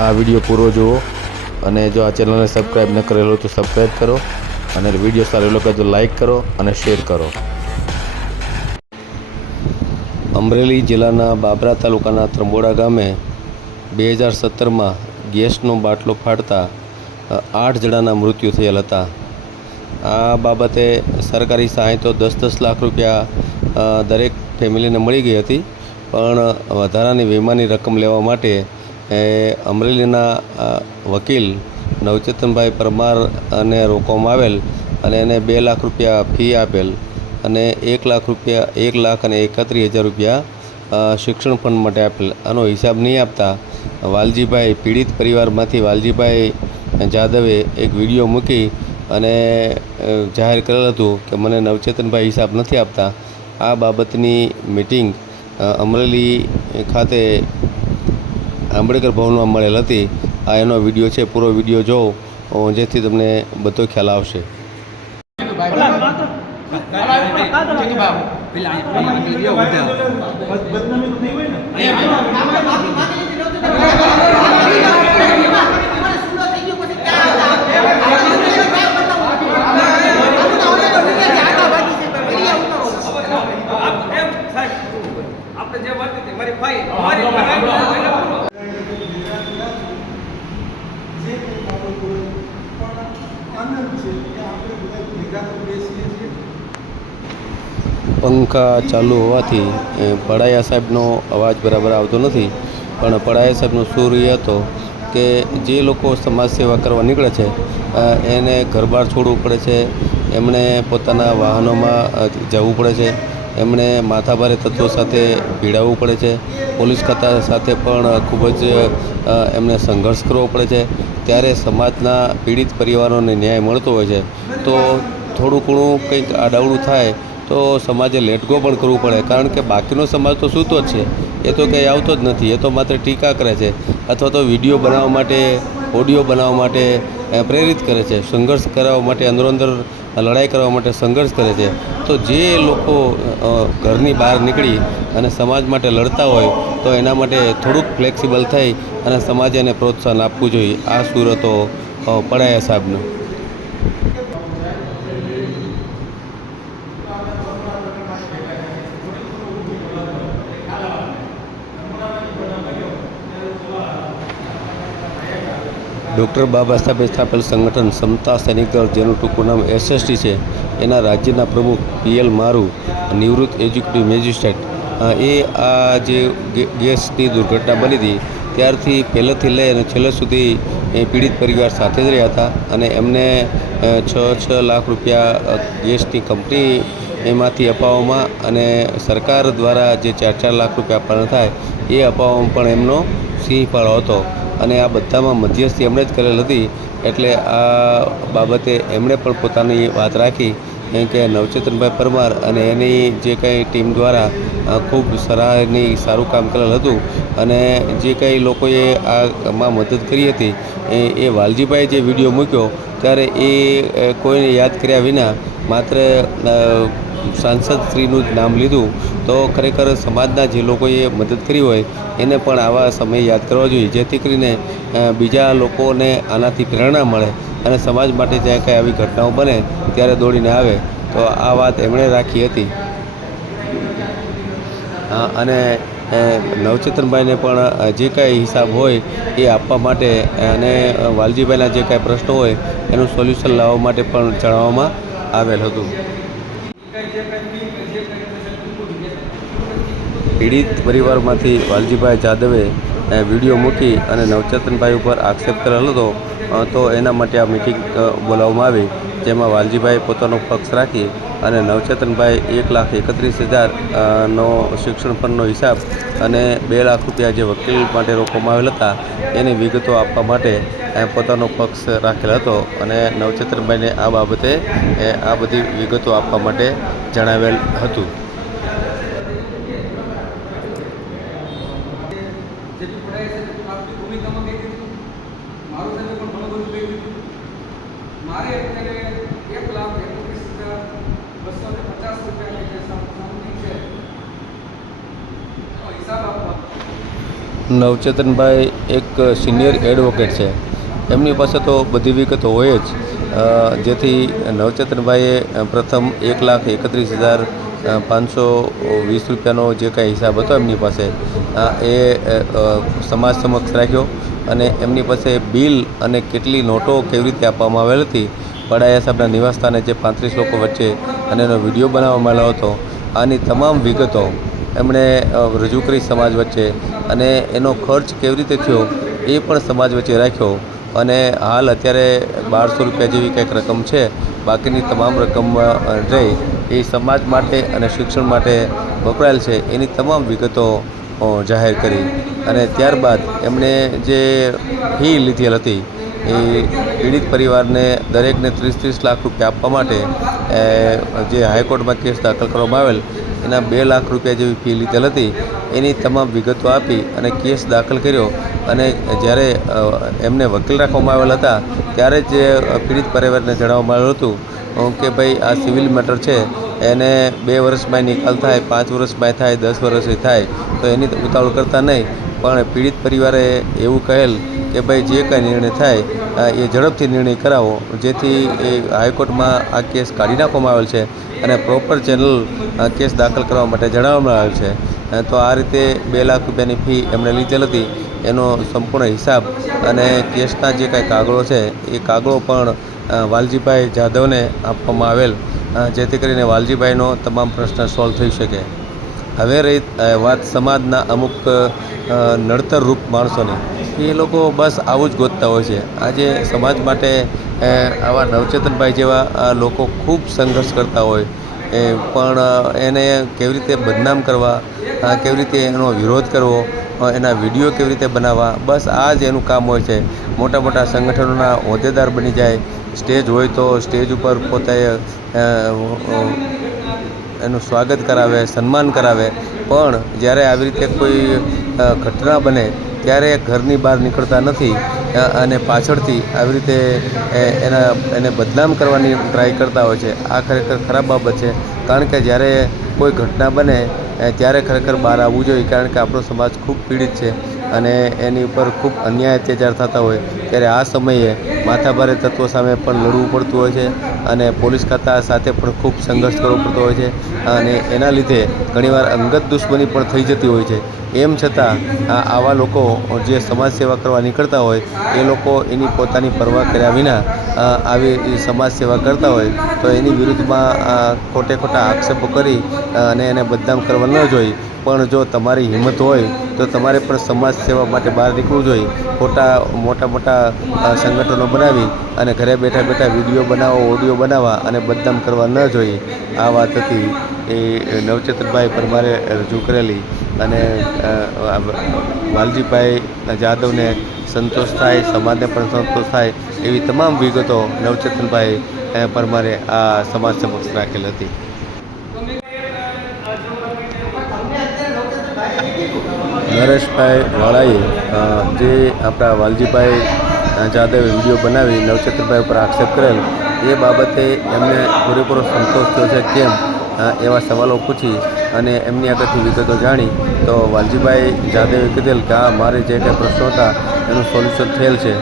આ વીડિયો પૂરો જુઓ અને જો આ ચેનલને સબસ્ક્રાઈબ ન કરેલો તો સબસ્ક્રાઈબ કરો અને વીડિયો સારો લાગે તો લાઈક કરો અને શેર કરો. અમરેલી જિલ્લાના બાબરા તાલુકાના ત્રંબોડા ગામે બે હજાર સત્તરમાં ગેસનો બાટલો ફાટતા આઠ જણાના મૃત્યુ થયેલ હતા. આ બાબતે સરકારી સહાય તો દસ દસ લાખ રૂપિયા દરેક ફેમિલીને મળી ગઈ હતી, પણ વધારાની વીમાની રકમ લેવા માટે એ અમરેલીના વકીલ નવચેતનભાઈ પરમાર અને રોકવામાં આવેલ અને એને બે લાખ રૂપિયા ફી આપેલ અને એક લાખ રૂપિયા, એક લાખ અને એકત્રીસ હજાર રૂપિયા શિક્ષણ ફંડ માટે આપેલ. આનો હિસાબ નહીં આપતા વાલજીભાઈ પીડિત પરિવારમાંથી વાલજીભાઈ જાદવે એક વીડિયો મૂકી અને જાહેર કરેલ હતું કે મને નવચેતનભાઈ હિસાબ નથી આપતા. આ બાબતની મિટિંગ અમરેલી ખાતે આંબેડકર ભવનમાં મળેલ હતી આ એનો વીડિયો છે પૂરો વીડિયો જોવો જેથી તમને બધો ખ્યાલ આવશે. આપણે જે વાત હતી મારી ફાઈ મારી ફાઈ જે કંઈ બાબતો હોય પણ આનંદ છે કે આપણે બધા ભેગા તો બેસીએ છીએ પંખા ચાલુ હોવાથી પડાયા સાહેબનો અવાજ બરાબર આવતો નથી. પણ પડાયા સાહેબનો સૂર એ હતો કે જે લોકો સમાજ સેવા કરવા નીકળે છે એને ઘરબાર છોડવું પડે છે, એમણે પોતાના વાહનોમાં જવું પડે છે, એમણે માથાભારે તત્વો સાથે ભીડાવવું પડે છે, પોલીસ ખાતા સાથે પણ ખૂબ જ એમને સંઘર્ષ કરવો પડે છે. ત્યારે સમાજના પીડિત પરિવારોને ન્યાય મળતો હોય છે. તો થોડું ઘણું કંઈક આડાવડું થાય તો સમાજે લેટગો પણ કરવું પડે. કારણ કે બાકીનો સમાજ તો સૂતો જ છે. એ તો કંઈ આવતો જ નથી. એ તો માત્ર ટીકા કરે છે. અથવા તો વીડિયો બનાવવા માટે, ઓડિયો બનાવવા માટે પ્રેરિત કરે છે. સંઘર્ષ કરાવવા માટે, અંદરોઅંદર લડાઈ કરવા માટે સંઘર્ષ કરે છે. તો જે લોકો ઘરની બહાર નીકળી અને સમાજ માટે લડતા હોય, તો એના માટે થોડુંક ફ્લેક્સિબલ થઈ અને સમાજે એને પ્રોત્સાહન આપવું જોઈએ. આ સુરતો પડાયા સાહેબનો. ડૉક્ટર બાબા સાહેબે સ્થાપેલ સંગઠન સમતા સૈનિક દળ જેનું ટૂંકું નામ એસએસટી છે. એના રાજ્યના પ્રમુખ પીએલ મારુ, નિવૃત્ત એજ્યુકેટિવ મેજિસ્ટ્રેટ. એ આ જે ગેસની દુર્ઘટના બની હતી, ત્યારથી પહેલેથી લઈ અને છેલ્લે સુધી એ પીડિત પરિવાર સાથે જ રહ્યા હતા અને એમને છ છ લાખ રૂપિયા ગેસની કંપની એમાંથી અપાવવામાં અને સરકાર દ્વારા જે ચાર ચાર લાખ રૂપિયા આપવાના થાય, એ અપાવવામાં પણ એમનો સિંહ ફાળો હતો. અને આ બધામાં મધ્યસ્થી એમણે જ કરેલ હતી. એટલે આ બાબતે એમણે પણ પોતાની વાત રાખી કેમ કે નવચેતનભાઈ પરમાર અને એની જે કંઈ ટીમ દ્વારા ખૂબ સરાહની સારું કામ કરેલ હતું. અને જે કંઈ લોકોએ આમાં મદદ કરી હતી એ એ વાલજીભાઈ જે વીડિયો મૂક્યો, ત્યારે એ કોઈને યાદ કર્યા વિના માત્ર સાંસદ શ્રીનું જ નામ લીધું. તો ખરેખર સમાજના જે લોકોએ મદદ કરી હોય, એને પણ આવા સમય યાદ કરવા જોઈએ. જેથી કરીને બીજા લોકોને આનાથી પ્રેરણા મળે અને સમાજ માટે જ્યાં કાંઈ આવી ઘટનાઓ બને, ત્યારે દોડીને આવે. તો આ વાત એમણે રાખી હતી. અને નવચેતનભાઈને પણ જે કાંઈ હિસાબ હોય એ આપવા માટે અને વાલજીભાઈના જે કાંઈ પ્રશ્નો હોય એનું સોલ્યુશન લાવવા માટે પણ જણાવવામાં આવેલ હતું. પીડિત પરિવારમાંથી વાલજીભાઈ જાદવે વીડિયો મૂકી અને નવચેતનભાઈ ઉપર આક્ષેપ કરેલો હતો તો એના માટે આ મિટિંગ બોલાવવામાં આવી. જેમાં વાલજીભાઈ પોતાનો પક્ષ રાખી અને નવચેતનભાઈ એક લાખ એકત્રીસ હજાર નો શિક્ષણ ફંડનો હિસાબ અને બે લાખ રૂપિયા જે વકીલ માટે રોકવામાં આવેલ હતા, એની વિગતો આપવા માટે પોતાનો પક્ષ રાખેલ હતો અને નવચેતનભાઈને આ બાબતે આ બધી વિગતો આપવા માટે જણાવેલ હતું જેટલું પડાય છે તેટલું આપણી ભૂમિકામાં કહી દીધું મારું સાહેબે પણ ઘણું બધું કહી દીધું મારે અત્યારે એક લાખ એકત્રીસ હજાર બસો ને પચાસ રૂપિયાની જે સમ- સમથિંગ છે એનો હિસાબ આપવા નવચેતનભાઈ એક સિનિયર એડવોકેટ છે. એમની પાસે તો બધી વિગતો હોય જ. જેથી નવચેતનભાઈએ પ્રથમ એક લાખ એકત્રીસ હજાર પાંચસો વીસ રૂપિયાનો જે કાંઈ હિસાબ હતો એમની પાસે એ સમાજ સમક્ષ રાખ્યો અને એમની પાસે બિલ અને કેટલી નોટો કેવી રીતે આપવામાં આવેલ હતી, પડાયા સાહેબના નિવાસસ્થાને જે પાંત્રીસ લોકો વચ્ચે અને એનો વીડિયો બનાવવામાં આવ્યો હતો, આની તમામ વિગતો એમણે રજૂ કરી સમાજ વચ્ચે અને એનો ખર્ચ કેવી રીતે થયો એ પણ સમાજ વચ્ચે રાખ્યો. અને હાલ અત્યારે બારસો રૂપિયા જેવી કંઈક રકમ છે. બાકીની તમામ રકમ રહી એ સમાજ માટે અને શિક્ષણ માટે વપરાયેલ છે, એની તમામ વિગતો જાહેર કરી. અને ત્યારબાદ એમણે જે ફી લીધેલ હતી, એ પીડિત પરિવારને દરેકને ત્રીસ ત્રીસ લાખ રૂપિયા આપવા માટે જે હાઈકોર્ટમાં કેસ દાખલ કરવામાં આવેલ એના બે લાખ રૂપિયા જેવી ફી લીધેલ હતી. એની તમામ વિગતો આપી અને કેસ દાખલ કર્યો. અને જ્યારે એમને વકીલ રાખવામાં આવેલ હતા, ત્યારે જ પીડિત પરિવારને જણાવવામાં આવ્યું હતું કે ભાઈ, આ સિવિલ મેટર છે. એને બે વર્ષમાં નિકાલ થાય, પાંચ વર્ષમાં થાય, દસ વર્ષે થાય. તો એની ઉતાવળ કરતા નહીં. પણ પીડિત પરિવારે એવું કહેલ કે ભાઈ જે કાંઈ નિર્ણય થાય એ ઝડપથી નિર્ણય કરાવો, જેથી એ હાઈકોર્ટમાં આ કેસ કાઢી નાખવામાં આવેલ છે અને પ્રોપર ચેનલ કેસ દાખલ કરવા માટે જણાવવામાં આવેલ છે. તો આ રીતે બે લાખ રૂપિયાની ફી એમણે લીધેલ હતી, એનો સંપૂર્ણ હિસાબ અને કેસના જે કાંઈ કાગળો છે, એ કાગળો પણ વાલજીભાઈ જાધવને આપવામાં આવેલ જેથી કરીને વાલજીભાઈનો તમામ પ્રશ્ન સોલ્વ થઈ શકે. હવે રહી વાત સમાજના અમુક નડતરરૂપ માણસોની એ લોકો બસ આવું જ ગોતતા હોય છે. આજે સમાજ માટે આવા નવચેતનભાઈ જેવા લોકો ખૂબ સંઘર્ષ કરતા હોય. એ પણ એને કેવી રીતે બદનામ કરવા કેવી રીતે એનો વિરોધ કરવો એના વીડિયો કેવી રીતે બનાવવા, બસ આ જ એનું કામ હોય છે. મોટા મોટા સંગઠનોના હોદ્દેદાર બની જાય. સ્ટેજ હોય તો સ્ટેજ ઉપર પોતે એનું સ્વાગત કરાવે, સન્માન કરાવે. પણ જ્યારે આવી રીતે કોઈ ઘટના બને, ત્યારે ઘરની બહાર નીકળતા નથી અને પાછળથી આવી રીતે એના, એને બદનામ કરવાની ટ્રાય કરતા હોય છે. આ ખરેખર ખરાબ બાબત છે. કારણ કે જ્યારે કોઈ ઘટના બને ત્યારે ખરેખર બહાર આવવું જોઈએ, કારણ કે આપણો સમાજ ખૂબ પીડિત છે અને એની ઉપર ખૂબ અન્યાય અત્યાચાર થતા હોય. ત્યારે આ સમયે માથાભારે તત્વો સામે પણ લડવું પડતું હોય છે. અને પોલીસ ખાતા સાથે પણ ખૂબ સંઘર્ષ કરવો પડતો હોય છે. અને એના લીધે ઘણીવાર અંગત દુશ્મની પણ થઈ જતી હોય છે. એમ છતાં આવા લોકો જે સમાજ સેવા કરવા નીકળતા હોય, એ લોકો એની પોતાની પરવા કર્યા વિના આવી સમાજ સેવા કરતા હોય, તો એની વિરુદ્ધમાં ખોટે ખોટા આક્ષેપો કરી અને એને બદનામ કરવા ન જોઈએ. પણ જો તમારી હિંમત હોય, તો તમારે પણ સમાજ સેવા માટે બહાર નીકળવું જોઈએ. ખોટા, મોટા મોટા સંગઠનો બનાવી અને ઘરે બેઠા બેઠા વીડિયો બનાવો, ઓડિયો બનાવવા અને બદનામ કરવા ન જોઈએ. આ વાત હતી એ નવચેતનભાઈ પરમારે રજૂ કરેલી અને વાલજીભાઈ જાદવને સંતોષ થાય, સમાજને પણ સંતોષ થાય એવી તમામ વિગતો નવચેતનભાઈ પરમારે આ સમાજ સમક્ષ રાખેલ હતી. નરેશભાઈ વાળાએ જે આપણા વાલજીભાઈ જાદવે વીડિયો બનાવી, નવચેતનભાઈ ઉપર આક્ષેપ કરેલ, એ બાબતે એમને પૂરેપૂરો સંતોષ થયો છે કેમ? એવા સવાલો પૂછી અને એમની આગળથી વિગતો જાણી, તો વાલજીભાઈ જાદવે કીધેલ કે આ મારે જે કંઈ પ્રશ્નો હતા, એનું સોલ્યુશન થયેલ છે.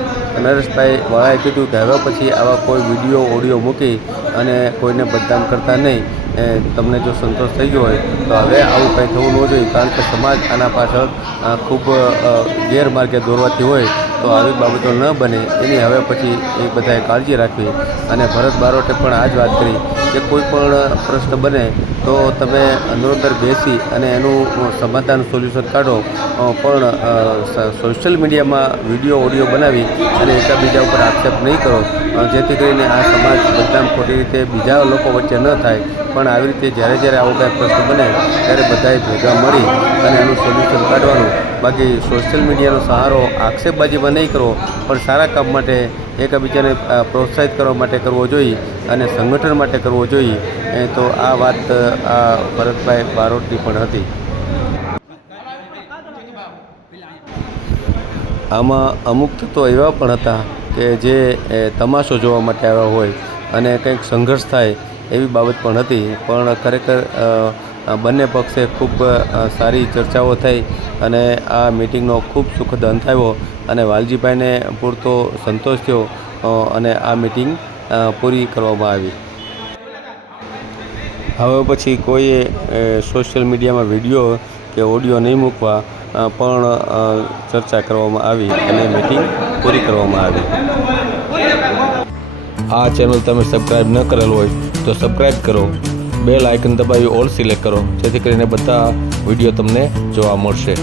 નરેશભાઈ વાળાએ કીધું કે, હવે પછી આવા કોઈ વીડિયો, ઓડિયો મૂકી અને કોઈને બદનામ કરતા નહીં. એ તમને જો સંતોષ થઈ ગયો હોય, તો હવે આવું કંઈ થવું ન જોઈએ, કારણ કે સમાજ આના પાછળ ખૂબ ગેરમાર્ગે દોરવાથી હોય, તો આવી બાબતો ન બને. એની હવે પછી એ બધાએ કાળજી રાખવી. અને ભરત બારોટે પણ આ જ વાત કરી, કે કોઈ પણ પ્રશ્ન બને, તો તમે અંદર બેસી અને એનું સમાધાન સોલ્યુશન કાઢો. પણ સોશિયલ મીડિયામાં વીડિયો, ઓડિયો બનાવી અને એકબીજા ઉપર આક્ષેપ નહીં કરો. જેથી કરીને આ સમાજ બદનામ ખોટી રીતે બીજા લોકો વચ્ચે ન થાય. પણ આવી રીતે જ્યારે જ્યારે આવો કાંઈ પ્રશ્ન બને, ત્યારે બધાએ ભેગા મળી અને એનું સોલ્યુશન કાઢવાનું. બાકી સોશિયલ મીડિયાનો સહારો આક્ષેપબાજીમાં નહીં કરવો પણ સારા કામ માટે એકબીજાને પ્રોત્સાહિત કરવા માટે કરવો જોઈએ અને સંગઠન માટે કરવો જોઈએ. તો આ વાત આ ભરતભાઈ બારોટની પણ હતી. આમાં અમુક તત્વો એવા પણ હતા કે જે તમાશો જોવા માટે આવ્યા હોય અને કંઈક સંઘર્ષ થાય એવી બાબત પણ હતી. પણ ખરેખર બંને પક્ષે ખૂબ સારી ચર્ચાઓ થઈ અને આ મિટિંગનો ખૂબ સુખદ અંત આવ્યો અને વાલજીભાઈને પૂરતો સંતોષ થયો અને આ મિટિંગ પૂરી કરવામાં આવી. હવે પછી કોઈએ સોશિયલ મીડિયામાં વીડિયો કે ઓડિયો નહીં મૂકવા પણ ચર્ચા કરવામાં આવી અને મિટિંગ પૂરી કરવામાં આવી. આ ચેનલ તમે સબસ્ક્રાઈબ ન કરેલ હોય તો સબસ્ક્રાઈબ કરો. બેલ આઇકન દબાવી ઓલ સિલેક્ટ કરો. જેથી કરીને બધા વીડિયો તમને જોવા મળશે.